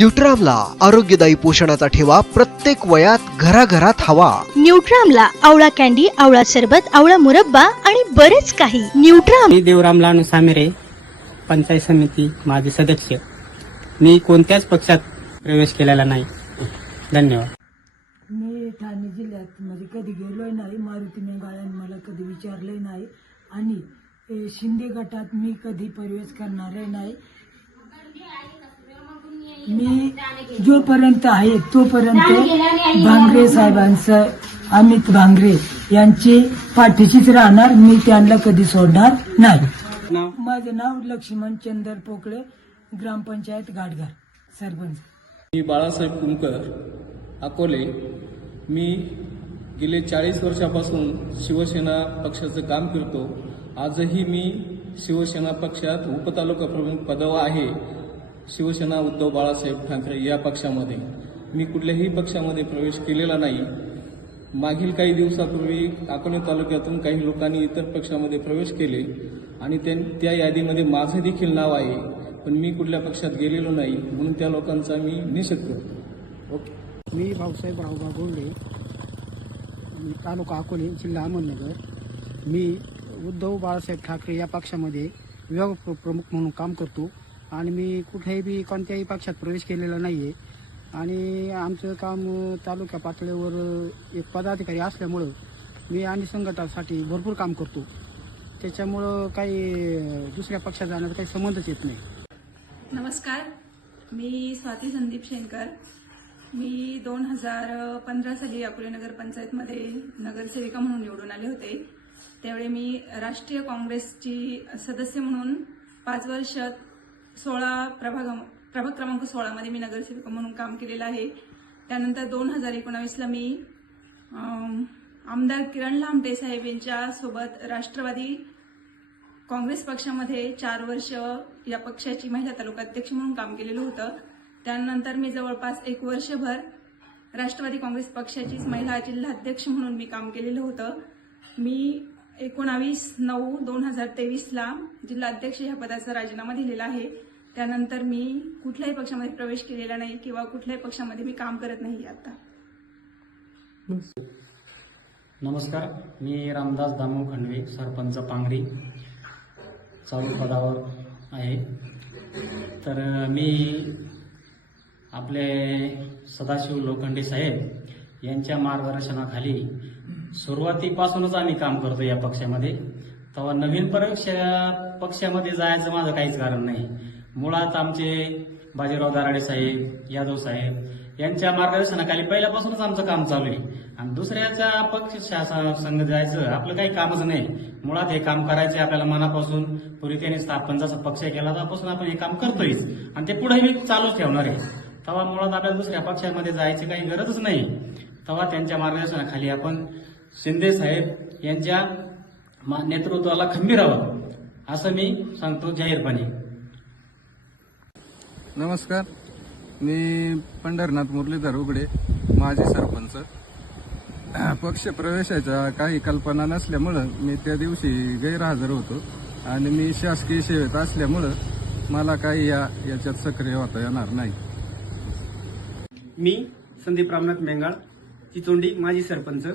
न्यूट्रामला आरोग्यदायी पोषणाचा ठेवा प्रत्येक वयात घराघरात हवा. न्यूट्रामला आवळा कॅन्डी आवळा सरबत आवळा मुरब्बा आणि बरेच काही. न्यूट्राम मी देवराम लानू सामेरे पंचायत समिती माजी सदस्य. मी कोणत्याच पक्षात प्रवेश केलेला नाही. धन्यवाद. मी ठाणे जिल्ह्यात म्हणजे कधी गेलोय नाही मारुती मेंगाळ्याने मला कधी विचारलंय नाही. आणि ए, शिंदे गटात मी कधी प्रवेश करणारे नाही. मी जोपर्यंत आहे तोपर्यंत भांगरे साहेबांचं अमित भांगरे यांची पाठीशीच राहणार मी त्यांना कधी सोडणार नाही. माझं नाव लक्ष्मण चंदर पोकळे ग्रामपंचायत गाडगार सरपंच. मी बाळासाहेब कुमकर अकोले. मी गेले चाळीस वर्षापासून शिवसेना पक्षाचं काम करतो. आजही मी शिवसेना पक्षात उपतालुका प्रमुख पदावर आहे. शिवसेना उद्धव बाळासाहेब ठाकरे या पक्षामध्ये. मी कुठल्याही पक्षामध्ये प्रवेश केलेला नाही. मागील काही दिवसापूर्वी अकोले तालुक्यातून काही लोकांनी इतर पक्षामध्ये प्रवेश केले आणि त्या यादीमध्ये माझं देखील नाव आहे पण मी कुठल्या पक्षात गेलेलो नाही म्हणून त्या लोकांचा मी निषेध करतो. ओके. मी भाऊसाहेब रावबा गोल्डे तालुका अकोले जिल्हा अहमदनगर. मी उद्धव बाळासाहेब ठाकरे या पक्षामध्ये विभाग प्रमुख म्हणून काम करतो. आणि मी कुठेही बी कोणत्याही पक्षात प्रवेश केलेला नाही आहे आणि आमचं काम तालुका पातळीवर एक पदाधिकारी असल्यामुळं मी आणि संघटासाठी भरपूर काम करतो. त्याच्यामुळं काही दुसऱ्या पक्षात जाण्याचा काही संबंधच येत नाही. नमस्कार. मी स्वाती संदीप शेनकर मी दोन हजार पंधरा साली अकोले नगर पंचायतमध्ये नगरसेविका म्हणून निवडून आले होते. त्यावेळी मी राष्ट्रीय काँग्रेसची सदस्य म्हणून पाच वर्ष सोळा प्रभाग प्रभाग क्रमांक सोळामध्ये मी नगरसेविका म्हणून काम केलेलं आहे. त्यानंतर दोन हजार एकोणावीसला मी आमदार किरण लामटे साहेब यांच्या सोबत राष्ट्रवादी काँग्रेस पक्षामध्ये चार वर्ष या पक्षाची महिला तालुका अध्यक्ष म्हणून काम केलेलं होतं. त्यानंतर मी जवळपास एक वर्षभर राष्ट्रवादी काँग्रेस पक्षाचीच महिला जिल्हाध्यक्ष म्हणून मी काम केलेलं होतं. मी एकोणावीस नऊ दोन हजार तेवीसला जिल्हा अध्यक्ष ह्या पदाचा राजीनामा दिलेला आहे. त्यानंतर मी कुठल्याही पक्षामध्ये प्रवेश केलेला नाही किंवा कुठल्याही पक्षामध्ये मी काम करत नाही आता. नमस्कार मी रामदास दामू खंडवे सरपंच पांगरी चालू पदावर आहे. तर मी आपले सदाशिव लोखंडे साहेब यांच्या मार्गदर्शनाखाली सुरुवातीपासूनच आम्ही काम करतो या पक्षामध्ये. तेव्हा नवीन परीक्षा पक्षामध्ये जायचं माझं काहीच कारण नाही. मुळात आमचे बाजीराव दाराडे साहेब यादव साहेब यांच्या मार्गदर्शनाखाली पहिल्यापासूनच आमचं काम चालू आहे. आणि दुसऱ्याच्या पक्ष संघ जायचं आपलं काही कामच नाही. मुळात हे काम करायचे आपल्याला मनापासून. पूर्वी त्यांनी स्थापन जसा पक्ष केला त्यापासून आपण हे काम करतोयच. आणि ते पुढेही चालूच ठेवणार आहे. तेव्हा मुळात आपल्याला दुसऱ्या पक्षामध्ये जायची काही गरजच नाही. तेव्हा त्यांच्या मार्गदर्शनाखाली आपण शिंदे साहेब यांच्या मा- नेतृत्वाला खंबीर आहोत असं मी सांगतो जाहीरपणे. नमस्कार. मी पंढरनाथ मुरलीधर उघडे माजी सरपंच. पक्ष प्रवेशाच्या काही कल्पना नसल्यामुळं मी त्या दिवशी गैरहजर होतो आणि मी शासकीय सेवेत असल्यामुळं मला काही या याच्यात सक्रिय होता येणार नाही. मी संदीप रामनाथ मेंगाळ चिचोंडी माजी सरपंच.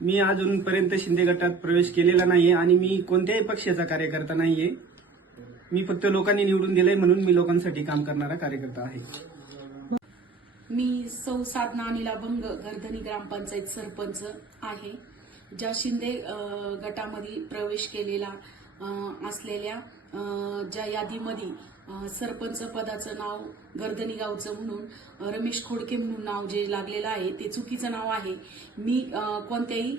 मी अजूनपर्यंत शिंदे गटात प्रवेश केलेला नाहीये आणि मी कोणत्याही पक्षाचा कार्यकर्ता नाहीये. मी फक्त लोकांनी निवडून दिलंय म्हणून मी लोकांसाठी काम करणारा कार्यकर्ता आहे. मी सौ साधना अनिला भंग गर्धनी ग्रामपंचायत सरपंच आहे ज्या शिंदे गटामध्ये प्रवेश केलेला असलेल्या ज्या यादीमध्ये सरपंच पदाचं नाव गर्दनी गावचं म्हणून रमेश खोडके म्हणून नाव जे लागलेलं आहे ते चुकीचं नाव आहे. मी कोणत्याही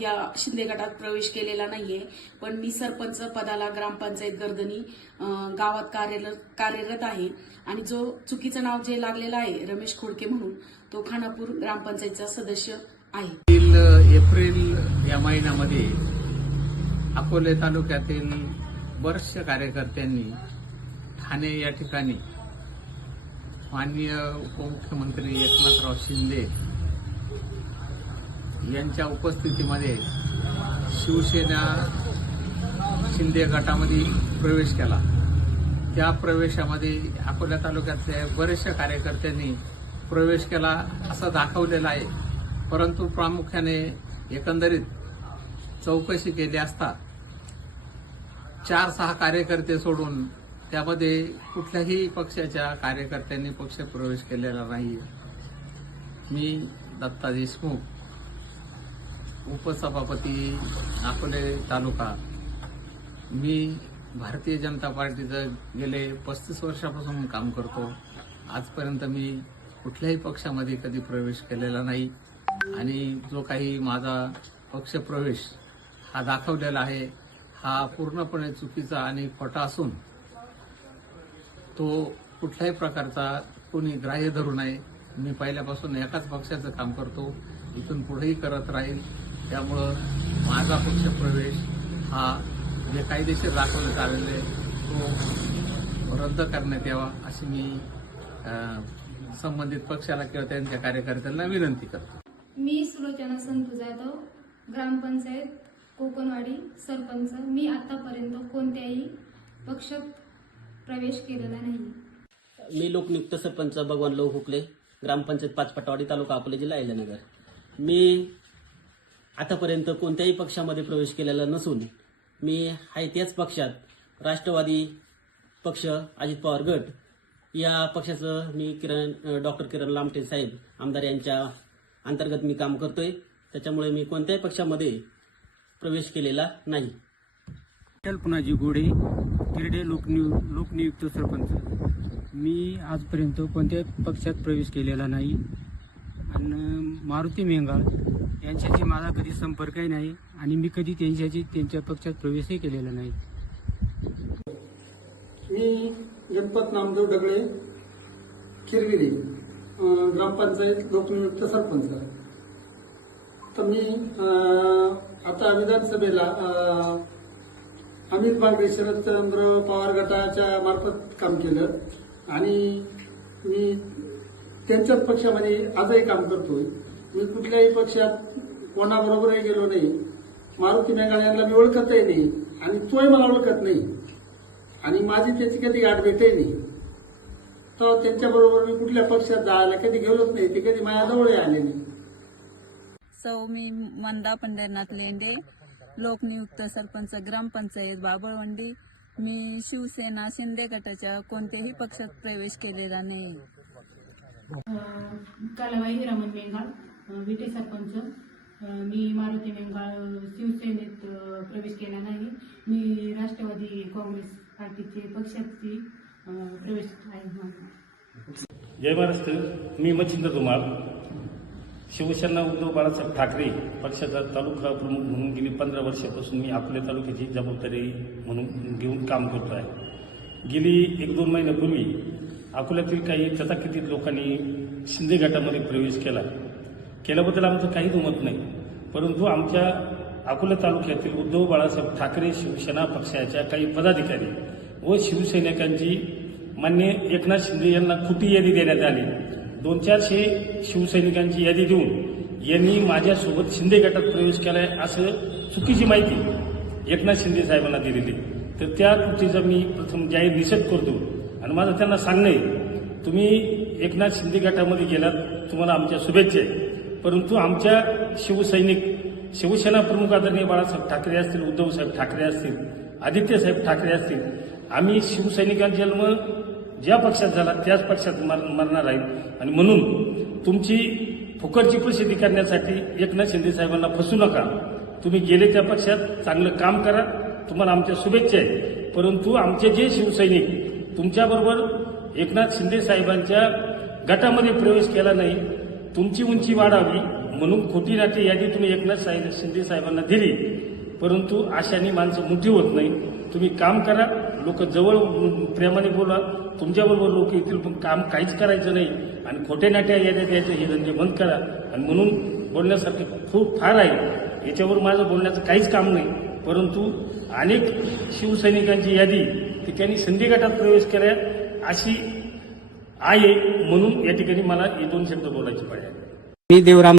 या शिंदे गटात प्रवेश केलेला नाहीये पण मी सरपंच पदाला ग्रामपंचायत गर्दनी गावात कार्यरत कार्यरत आहे. आणि जो चुकीचं नाव जे लागलेलं आहे रमेश खोडके म्हणून तो खानापूर ग्रामपंचायतचा सदस्य आहे. एप्रिल या महिन्यामध्ये अकोले तालुक्यातील बरेचशा कार्यकर्त्यांनी ठाणे या ठिकाणी माननीय उपमुख्यमंत्री एकनाथराव शिंदे यांच्या उपस्थितीमध्ये शिवसेना शिंदे गटामध्ये प्रवेश केला. त्या प्रवेशामध्ये अकोला तालुक्यातल्या बरेचशा कार्यकर्त्यांनी प्रवेश केला असं दाखवलेलं आहे. परंतु प्रामुख्याने एकंदरीत चौकशी केली असता चार सहा कार्यकर्ते सोडून त्यामध्ये कुठल्याही पक्षाच्या कार्यकर्त्यांनी पक्ष प्रवेश केलेला नाही मी दत्ता देशमुख उपसभापती अकोले तालुका. मी भारतीय जनता पार्टीचं गेले पस्तीस वर्षापासून काम करतो. आजपर्यंत मी कुठल्याही पक्षामध्ये कधी प्रवेश केलेला नाही. आणि जो काही माझा पक्षप्रवेश हा दाखवलेला आहे हा पूर्णपणे चुकीचा आणि खोटा असून तो कुठल्याही प्रकारचा कोणी ग्राह्य धरू नये. मी पहिल्यापासून एकाच पक्षाचं काम करतो. इथून पुढेही करत राहील. त्यामुळं माझा पक्ष प्रवेश हा जे कायदेशीर दाखवण्यात आलेले आहे, तो रद्द करण्यात यावा अशी मी संबंधित पक्षाला किंवा त्यांच्या कार्यकर्त्यांना विनंती करतो. मी सुलोचना संतू जाधव ग्रामपंचायत कोकणवाडी सरपंच मी आतापर्यंत कोणत्याही पक्षात प्रवेश केलेला नाही. मी लोकनियुक्त सरपंच भगवान लोक हुकले ग्रामपंचायत पाचपटवाडी तालुका अकोले जिल्हा अहिल्यानगर. मी आतापर्यंत कोणत्याही पक्षामध्ये प्रवेश केलेला नसून मी आहे त्याच पक्षात राष्ट्रवादी पक्ष अजित पवार गट. या पक्षाचं मी किरण डॉक्टर किरण लामटे साहेब आमदार यांच्या अंतर्गत मी काम करतोय. त्याच्यामुळे मी कोणत्याही पक्षामध्ये प्रवेश केलेला नाही. कल्पनाजी गोडे किरडे लोकनियु लोकनियुक्त सरपंच. मी आजपर्यंत कोणत्याही पक्षात प्रवेश केलेला नाही. आणि मारुती मेंगाळ यांच्याशी माझा कधी संपर्कही नाही आणि मी कधी त्यांच्याशी त्यांच्या पक्षात प्रवेशही केलेला नाही. मी गणपत नामदेव डगळे किरगिरी ग्रामपंचायत लोकनियुक्त सरपंच. तर मी आता विधानसभेला अमित बागडे शरदचंद्र पवार गटाच्या मार्फत काम केलं. आणि मी त्यांच्याच पक्षामध्ये आजही काम करतोय. मी कुठल्याही पक्षात कोणाबरोबरही गेलो नाही. मारुती मेघाळ यांना मी ओळखतही नाही. आणि तोही मला ओळखत नाही. आणि माझी त्याची कधी गाठ भेटही नाही. तर त्यांच्याबरोबर मी कुठल्या पक्षात जायला कधी गेलोच नाही. ते कधी माझ्याजवळही आले नाही. सौ मी मंदा पंढरनाथ लेंडे लोकनियुक्त सरपंच ग्रामपंचायत बाबळवंडी मी शिवसेना शिंदे गटाच्या कोणत्याही पक्षात प्रवेश केलेला नाही. कालाबाई हिरामन मेंगाळ विटे सरपंच. मी मारुती मेंगाळ शिवसेनेत प्रवेश केला नाही. मी राष्ट्रवादी काँग्रेस पार्टीचे पक्षाची प्रवेश आहे. जय महाराष्ट्र. मी मच्छिंद्र धुमाळ. शिवसेना उद्धव बाळासाहेब ठाकरे पक्षाचा तालुका प्रमुख म्हणून गेली पंधरा वर्षापासून मी आपल्या तालुक्याची जबाबदारी म्हणून घेऊन काम करतो आहे. गेली एक दोन महिन्यापूर्वी अकोल्यातील काही तथाकथित लोकांनी शिंदे गटामध्ये प्रवेश केला. केल्याबद्दल आमचं काही दुमत नाही. परंतु आमच्या अकोला तालुक्यातील उद्धव बाळासाहेब ठाकरे शिवसेना पक्षाच्या काही पदाधिकारी व शिवसैनिकांची मान्य एकनाथ शिंदे यांना खुटी यादी देण्यात आली. दोन चारशे शिवसैनिकांची यादी देऊन यांनी माझ्यासोबत शिंदे गटात प्रवेश केलाय असं चुकीची माहिती एकनाथ शिंदे साहेबांना दिलेली. तर त्या कृतीचा मी प्रथम जाहीर निषेध करतो. आणि माझं त्यांना सांगणं आहे तुम्ही एकनाथ शिंदे गटामध्ये गेलात तुम्हाला आमच्या शुभेच्छा आहे. परंतु आमच्या शिवसैनिक शिवसेना प्रमुख आदरणीय बाळासाहेब ठाकरे असतील उद्धवसाहेब ठाकरे असतील आदित्यसाहेब ठाकरे असतील आम्ही शिवसैनिकांचा जन्म ज्या पक्षात झाला त्याच पक्षात मरणार आहेत. आणि म्हणून तुमची फुकटची प्रसिद्धी करण्यासाठी एकनाथ शिंदे साहेबांना फसू नका. तुम्ही गेले त्या पक्षात चांगलं काम करा. तुम्हाला आमच्या शुभेच्छा आहेत. परंतु आमचे जे शिवसैनिक तुमच्याबरोबर एकनाथ शिंदे साहेबांच्या गटामध्ये प्रवेश केला नाही तुमची उंची वाढावी म्हणून खोटी नाटी यादी तुम्ही एकनाथ साहेब शिंदे साहेबांना दिली. परंतु आशाने माणसं मोठी होत नाही. तुम्ही काम करा. लोक जवळ प्रेमाने बोला तुमच्याबरोबर लोक येतील पण काम काहीच करायचं नाही. आणि खोट्या नाट्या याद्या द्यायचं हे धंदे बंद करा. आणि म्हणून बोलण्यासारखं खूप फार आहे. याच्यावर माझं बोलण्याचं काहीच काम नाही. परंतु अनेक शिवसैनिकांची यादी ती त्यांनी संधी गटात प्रवेश केला अशी आहे. म्हणून या ठिकाणी मला हे दोन शब्द बोलायचे पाहिजे मी देवराम